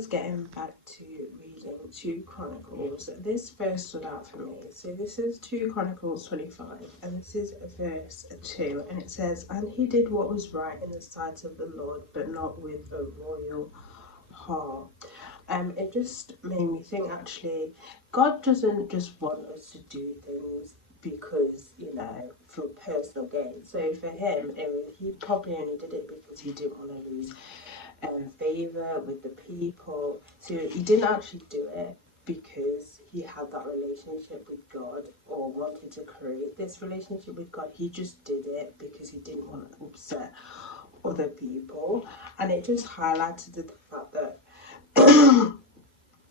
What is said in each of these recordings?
was getting back to reading 2 Chronicles, this verse stood out for me. So this is 2 Chronicles 25, and this is verse 2, and it says, "And he did what was right in the sight of the Lord, but not with a royal heart." It just made me think, actually, God doesn't just want us to do things because, for personal gain. So for him, he probably only did it because he didn't want to lose favour with the people. So he didn't actually do it because he had that relationship with God or wanted to create this relationship with God. He just did it because he didn't want to upset other people. And it just highlighted the fact that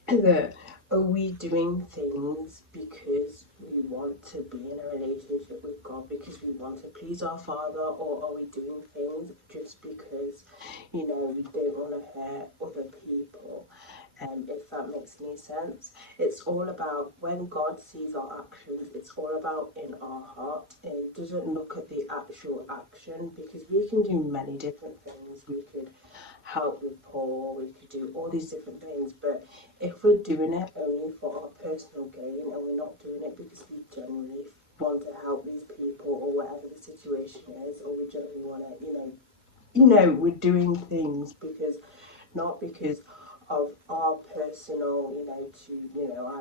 that are we doing things because we want to be in a relationship with God, because we want to please our Father, or are we doing things just because, we don't want to hurt other people? If that makes any sense. It's all about, when God sees our actions, it's all about in our heart. It doesn't look at the actual action, because we can do many different things. We could help the poor, we could do all these different things, but if we're doing it only for our personal gain, and we're not doing it because we genuinely want to help these people or whatever the situation is, or we genuinely want to, we're doing things because, not because of our personal, I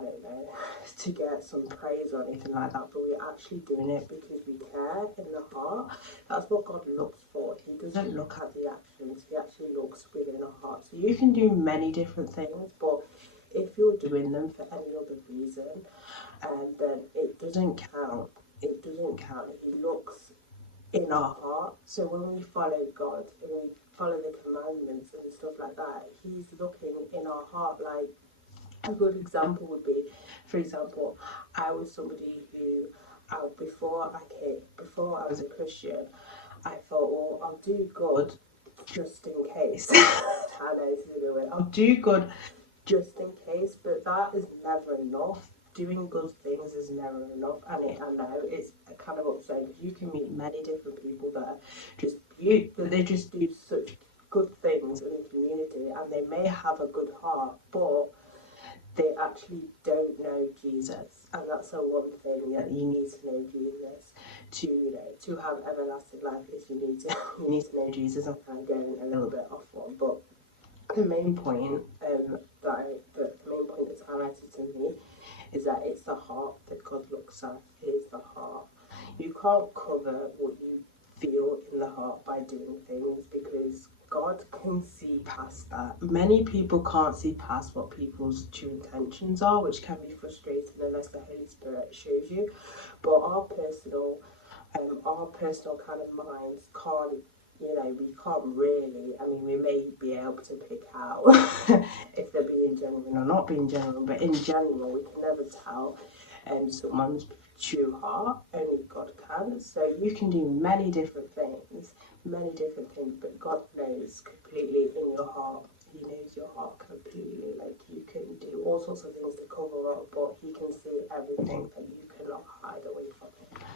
don't know, to get some praise or anything like that, but we're actually doing it because we care in the heart. That's what God looks for. He doesn't look at the actions, he actually looks within our heart. So you can do many different things, but if you're doing them for any other reason, then it doesn't count. It doesn't count. He looks in our heart. So when we follow God and we follow the commandments and stuff like that, he's looking in our heart. Like, a good example would be, for example, I was somebody who, before I was a Christian, I thought, well, I'll do good just in case. I know this is a good way. I'll do good just in case, but that is never enough. Doing good things is never enough, and I know it's kind of upsetting, because you can meet many different people that they just do such good things in the community, and they may have a good heart, but they actually don't know Jesus. And that's the one thing, that you need to know Jesus to have everlasting life. Is you need to know Jesus. I'm kind of going a little bit off one, but the main point that's highlighted to me is that it's the heart that God looks at. It is the heart. You can't cover what you feel in the heart by doing things, because God can see past that. Many people can't see past what people's true intentions are, which can be frustrating unless the Holy Spirit shows you. But our personal kind of minds can't, we can't really, we may be able to pick out if they're being genuine or not being genuine, but in general, we can never tell someone's true heart. Only God can. So you can do many different things, but God knows completely in your heart. He knows your heart completely. Like, you can do all sorts of things to cover up, but he can see everything that you cannot hide away from him.